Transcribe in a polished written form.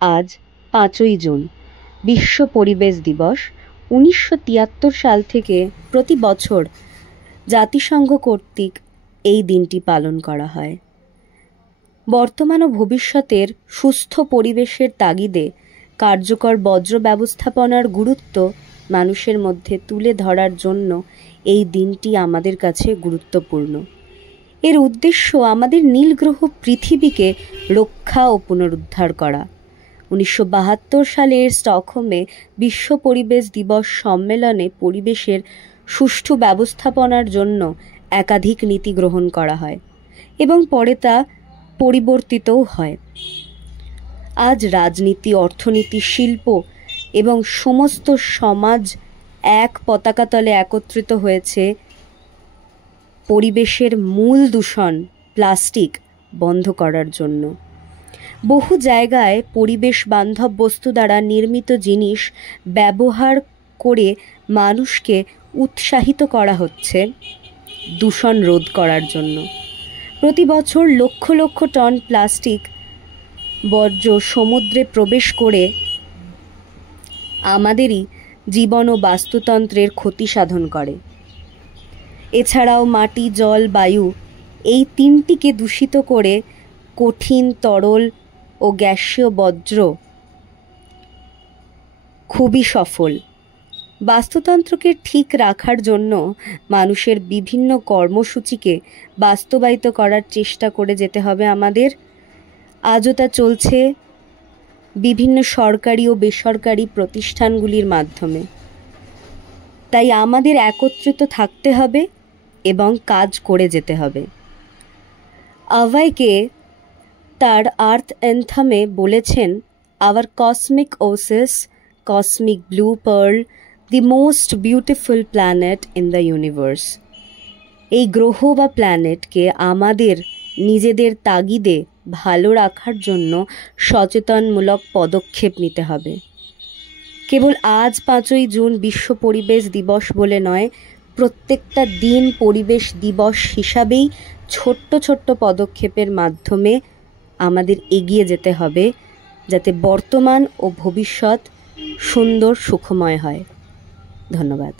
আজ 5ই জুন বিশ্ব পরিবেশ দিবস। 1973 সাল থেকে প্রতি বছর জাতিসংঘ কর্তৃক এই দিনটি পালন করা হয়। বর্তমান ও ভবিষ্যতের সুস্থ পরিবেশের তাগিদে কার্যকর বর্জ্য ব্যবস্থাপনার গুরুত্ব মানুষের মধ্যে তুলে ধরার জন্য এই দিনটি আমাদের কাছে গুরুত্বপূর্ণ। এর উদ্দেশ্য আমাদের নীল গ্রহ পৃথিবীকে রক্ষা ও পুনরুদ্ধার করা। 1972 সালের স্টকহোমে বিশ্ব পরিবেশ দিবস সম্মেলনে পরিবেশের সুষ্ঠু ব্যবস্থাপনার জন্য একাধিক নীতি গ্রহণ করা হয় এবং পরে তা পরিবর্তিতও হয়। আজ রাজনীতি, অর্থনীতি, শিল্প এবং সমস্ত সমাজ এক পতাকা তলে একত্রিত হয়েছে পরিবেশের মূল দূষণ প্লাস্টিক বন্ধ করার জন্য। বহু জায়গায় পরিবেশ বান্ধব বস্তু দ্বারা নির্মিত জিনিস ব্যবহার করে মানুষকে উৎসাহিত করা হচ্ছে দূষণ রোধ করার জন্য। প্রতি বছর লক্ষ লক্ষ টন প্লাস্টিক বর্জ্য সমুদ্রে প্রবেশ করে আমাদেরই জীবন ও বাস্তুতন্ত্রের ক্ষতি সাধন করে। এছাড়াও মাটি, জল, বায়ু এই তিনটিকে দূষিত করে কঠিন, তরল ও গ্যাসীয় বর্জ্য খুবই সফল। বাস্তুতন্ত্রকে ঠিক রাখার জন্য মানুষের বিভিন্ন কর্মসূচিকে বাস্তবায়িত করার চেষ্টা করে যেতে হবে আমাদের। আজও তা চলছে বিভিন্ন সরকারি ও বেসরকারি প্রতিষ্ঠানগুলির মাধ্যমে। তাই আমাদের একত্রিত থাকতে হবে এবং কাজ করে যেতে হবে। আভাইকে তার আর্থ অ্যান্থামে বলেছেন, our cosmic oasis, cosmic blue pearl, the most beautiful planet in the universe. এই গ্রহ বা প্ল্যানেটকে আমাদের নিজেদের তাগিদে ভালো রাখার জন্য সচেতনমূলক পদক্ষেপ নিতে হবে। কেবল আজ 5ই জুন বিশ্ব পরিবেশ দিবস বলে নয়, প্রত্যেকটা দিন পরিবেশ দিবস হিসাবেই ছোট্ট ছোট্ট পদক্ষেপের মাধ্যমে আমাদের এগিয়ে যেতে হবে, যাতে বর্তমান ও ভবিষ্যৎ সুন্দর সুখময় হয়। ধন্যবাদ।